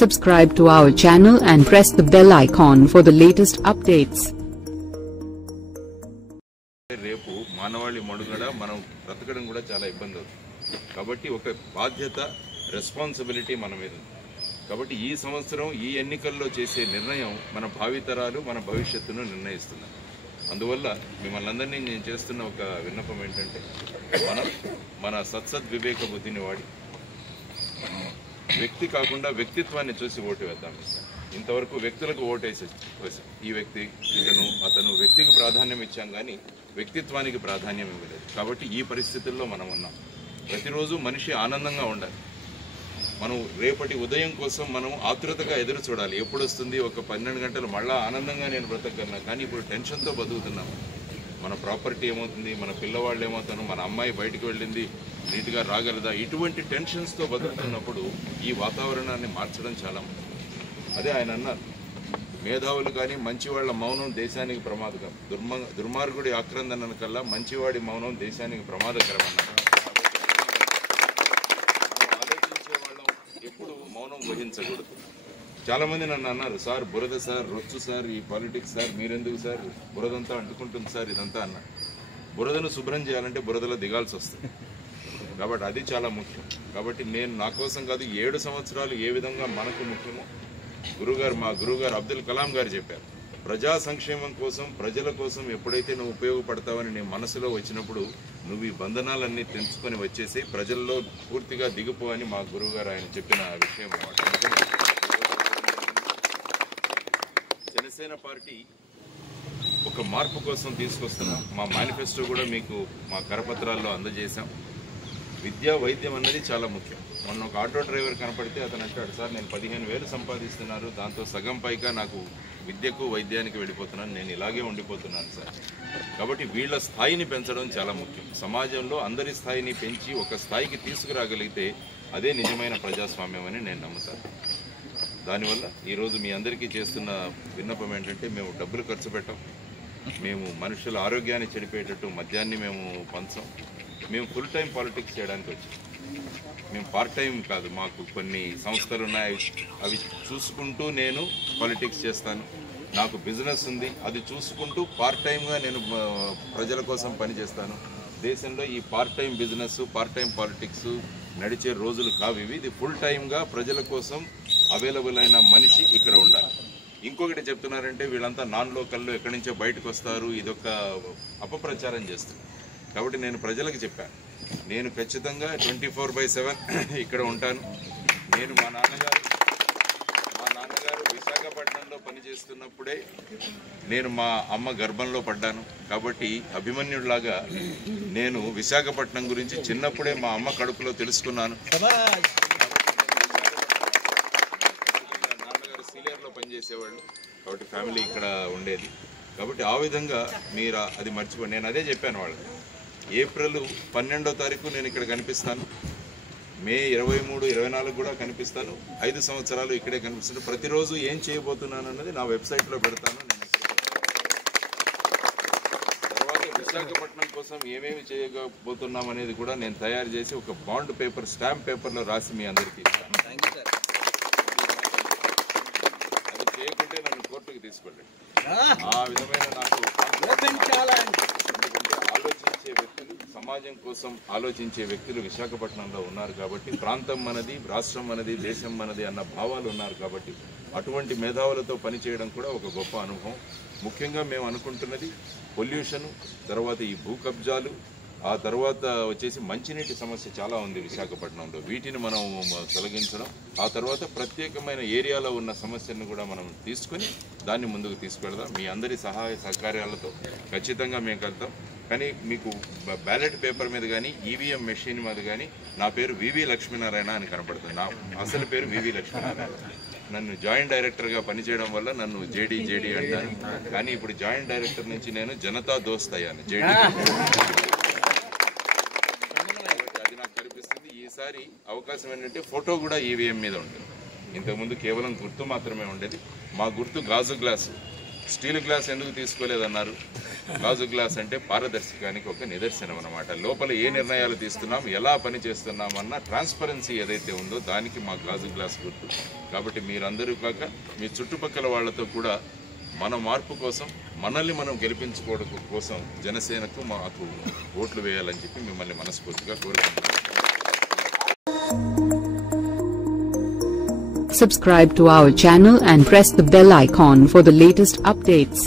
Subscribe to our channel and press the bell icon for the latest updates. రేపు మానవాళి మనుగడ మనం బ్రతకడం కూడా చాలా ఇబ్బంది అవుతుంది కాబట్టి ఒక బాధ్యత రెస్పాన్సిబిలిటీ మన మీద ఉంది కాబట్టి ఈ సంవత్సరం ఈ ఎన్నికల్లో చేసే నిర్ణయం మన భావితరాలు మన భవిష్యత్తును నిర్ణయిస్తుంది అందువల్ల మిమ్మల్ని అందరినీ నేను చేస్తున్న ఒక విన్నపం ఏంటంటే మన సత్సద్వివేక బుద్ధిని వాడి వ్యక్తి కాకుండా వ్యక్తిత్వాన్ని చూసి ఓటు వేద్దాం ఇంతవరకు వ్యక్తులకు ఓటేసి ఈ వ్యక్తి అతను వ్యక్తికి ప్రాధాన్యం ఇచ్చాం కానీ వ్యక్తిత్వానికి ప్రాధాన్యం ఇవ్వలేదు కాబట్టి ఈ పరిస్థితుల్లో మనం ఉన్నాం ప్రతిరోజు మనిషి ఆనందంగా ఉండాలి మనం రేపటి ఉదయం కోసం మనం ఆతృతగా ఎదురు చూడాలి ఎప్పుడు వస్తుంది ఒక 12 గంటలు మళ్ళా ఆనందంగా నేను బ్రతకగలను కానీ ఇప్పుడు టెన్షన్తో బతుకుతున్నాం మన ప్రాపర్టీ ఏమవుతుంది మన పిల్లవాళ్ళు ఏమవుతాను మన అమ్మాయి బయటికి వెళ్ళింది నీట్గా రాగలదా ఇటువంటి టెన్షన్స్తో బతుకుతున్నప్పుడు ఈ వాతావరణాన్ని మార్చడం చాలా ముఖ్యం అదే ఆయన అన్నారు మేధావులు కానీ మంచివాళ్ల మౌనం దేశానికి ప్రమాదకరం దుర్మార్గుడి ఆక్రందన కల్లా మంచివాడి మౌనం దేశానికి ప్రమాదకరం అన్నారు ఆలోచించే వాళ్ళం ఎప్పుడు మౌనం వహించకూడదు చాలా మంది నన్ను అన్నారు సార్ బురద సార్ రొచ్చు సార్ ఈ పాలిటిక్స్ సార్ మీరెందుకు సార్ బురదంతా అంటుకుంటుంది సార్ ఇదంతా అన్నారు బురదను శుభ్రం చేయాలంటే బురదలో దిగాల్సి వస్తుంది కాబట్టి అది చాలా ముఖ్యం కాబట్టి నేను నా కోసం కాదు 7 సంవత్సరాలు ఏ విధంగా మనకు ముఖ్యమో మా గురువుగారు అబ్దుల్ కలాం గారు చెప్పారు ప్రజా సంక్షేమం కోసం ప్రజల కోసం ఎప్పుడైతే నువ్వు ఉపయోగపడతావని నీ మనసులో వచ్చినప్పుడు నువ్వు ఈ బంధనాలన్నీ తెంచుకొని వచ్చేసి ప్రజల్లో పూర్తిగా దిగిపో అని మా గురువుగారు ఆయన చెప్పిన విషయం అన్నమాట జనసేన పార్టీ ఒక మార్పు కోసం తీసుకొస్తున్నాం మా మేనిఫెస్టో కూడా మీకు మా కరపత్రాల్లో అందజేశాం విద్యా వైద్యం అన్నది చాలా ముఖ్యం మొన్న ఒక ఆటో డ్రైవర్ కనపడితే అతను అంటాడు సార్ నేను 15,000 సంపాదిస్తున్నారు దాంతో సగం పైగా నాకు విద్యకు వైద్యానికి వెళ్ళిపోతున్నాను నేను ఇలాగే ఉండిపోతున్నాను సార్ కాబట్టి వీళ్ళ స్థాయిని పెంచడం చాలా ముఖ్యం సమాజంలో అందరి స్థాయిని పెంచి ఒక స్థాయికి తీసుకురాగలిగితే అదే నిజమైన ప్రజాస్వామ్యం అని నేను నమ్ముతాను దానివల్ల ఈరోజు మీ అందరికీ చేస్తున్న విన్నపం ఏంటంటే మేము డబ్బులు ఖర్చు పెట్టాం మేము మనుషుల ఆరోగ్యాన్ని చెడిపోయేటట్టు మద్యాన్ని మేము పంచాం మేము ఫుల్ టైం పాలిటిక్స్ చేయడానికి వచ్చాం మేము పార్ట్ టైం కాదు మాకు కొన్ని సంస్థలు ఉన్నాయి అవి చూసుకుంటూ నేను పాలిటిక్స్ చేస్తాను నాకు బిజినెస్ ఉంది అది చూసుకుంటూ పార్ట్ టైంగా నేను ప్రజల కోసం పనిచేస్తాను దేశంలో ఈ part time business part time politics నడిచే రోజులు కావు ఇవి ఇది ఫుల్ టైంగా ప్రజల కోసం అవైలబుల్ అయిన మనిషి ఇక్కడ ఉండాలి ఇంకొకటి చెప్తున్నారంటే వీళ్ళంతా నాన్ లోకల్లో ఎక్కడి నుంచో బయటకు వస్తారు ఇదొక అపప్రచారం చేస్తారు కాబట్టి నేను ప్రజలకు చెప్పాను నేను ఖచ్చితంగా 24/7 ఇక్కడ ఉంటాను నేను మా నాన్నగారు విశాఖపట్నంలో పనిచేస్తున్నప్పుడే నేను మా అమ్మ గర్భంలో పడ్డాను కాబట్టి అభిమన్యుడిలాగా నేను విశాఖపట్నం గురించి చిన్నప్పుడే మా అమ్మ కడుపులో తెలుసుకున్నాను నాన్నగారు సీనియర్లో పనిచేసేవాళ్ళు కాబట్టి ఫ్యామిలీ ఇక్కడ ఉండేది కాబట్టి ఆ విధంగా మీరు అది మర్చిపోయి నేను అదే చెప్పాను వాళ్ళకి ఏప్రిల్ 12వ తారీఖు నేను ఇక్కడ కనిపిస్తాను మే 23, 24 కూడా కనిపిస్తాను 5 సంవత్సరాలు ఇక్కడే కనిపిస్తాను ప్రతిరోజు ఏం చేయబోతున్నాను అన్నది నా వెబ్సైట్లో పెడతాను తర్వాత విశాఖపట్నం కోసం ఏమేమి చేయబోతున్నాం అనేది కూడా నేను తయారు చేసి ఒక బాండ్ పేపర్ స్టాంప్ పేపర్లో రాసి మీ అందరికీ ఇస్తాను అది చేయకుంటే నన్ను కోర్టుకు తీసుకెళ్ళండి ఆ విధమైన నాకు ఆలోచించే వ్యక్తులు సమాజం కోసం ఆలోచించే వ్యక్తులు విశాఖపట్నంలో ఉన్నారు కాబట్టి ప్రాంతం మనది రాష్ట్రం మనది దేశం మనది అన్న భావాలు ఉన్నారు కాబట్టి అటువంటి మేధావులతో పనిచేయడం కూడా ఒక గొప్ప అనుభవం ముఖ్యంగా మేము అనుకుంటున్నది పొల్యూషన్ తర్వాత ఈ భూ కబ్జాలు ఆ తర్వాత వచ్చేసి మంచినీటి సమస్య చాలా ఉంది విశాఖపట్నంలో వీటిని మనం తొలగించడం ఆ తర్వాత ప్రత్యేకమైన ఏరియాలో ఉన్న సమస్యలను కూడా మనం తీసుకొని దాన్ని ముందుకు తీసుకెళ్దాం మీ అందరి సహాయ సహకార్యాలతో ఖచ్చితంగా మేము కలుద్దాం కానీ మీకు బ్యాలెట్ పేపర్ మీద కానీ ఈవీఎం మెషిన్ మీద కానీ నా పేరు వివి లక్ష్మీనారాయణ అని కనపడుతుంది నా అసలు పేరు వివి లక్ష్మీనారాయణ నన్ను జాయింట్ డైరెక్టర్గా పనిచేయడం వల్ల నన్ను జేడీ అంటారు కానీ ఇప్పుడు జాయింట్ డైరెక్టర్ నుంచి నేను జనతా దోస్త్ అయ్యాను జేడీ అది నాకు కనిపిస్తుంది ఈసారి అవకాశం ఏంటంటే ఫోటో కూడా ఈవీఎం మీద ఉంటుంది ఇంతకుముందు కేవలం గుర్తు మాత్రమే ఉండేది మా గుర్తు గాజు గ్లాసు స్టీల్ గ్లాస్ ఎందుకు తీసుకోలేదన్నారు? గాజు గ్లాస్ అంటే పారదర్శకానికి ఒక నిదర్శనం అన్నమాట. లోపల ఏ నిర్ణయాలు తీసుకున్నాం, ఎలా పని చేస్తున్నాం అన్న ట్రాన్స్పరెన్సీ ఏదైతే ఉందో దానికి మా గాజు గ్లాస్ గుర్తు. కాబట్టి మీరందరూ కాక మీ చుట్టుపక్కల వాళ్ళతో కూడా మన మార్పు కోసం, మనల్ని మనం గెలిపించుకోవడం కోసం జనసేనకు మాకు ఓట్లు వేయాలని చెప్పి మిమ్మల్ని మనస్ఫూర్తిగా కోరుకుంటున్నాను. Subscribe to our channel and press the bell icon for the latest updates.